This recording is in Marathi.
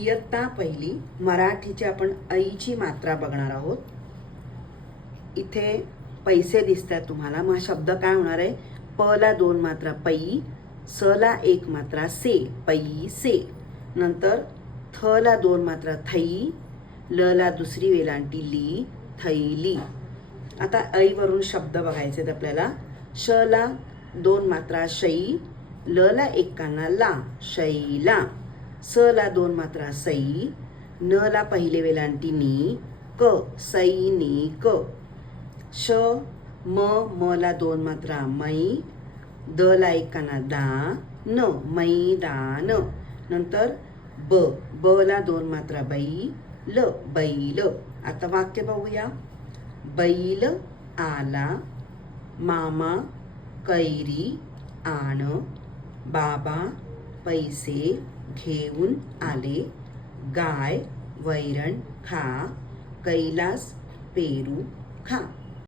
इयत्ता पहिली मराठीची आपण ऐची मात्रा बघणार आहोत. इथे पैसे दिसतात तुम्हाला. मग शब्द काय होणार आहे? प ला 2 मात्रा पै, स ला 1 मात्रा से, पैसे. नंतर थ ला 2 मात्रा थई, ल ला दुसरी वेलांटी ली, थैली. आता ऐ वरून शब्द बघायचे आहेत आपल्याला. श ला 2 मात्रा शै, ल ला 1 काना ला, शैला. स ला 2 मात्रा सई, न ला पहिले वेलांटी नी, क, सैनिक. श म ला 2 मात्रा मै, द ला 1 काना दा, न, मैदान. नंतर ब ला 2 मात्रा बै, ल, बैल. आता वाक्य बघूया. बैल आला, मामा कैरी आण, बाबा पैसे घेऊन आले, गाय वैरण खा, कैलास पेरू खा.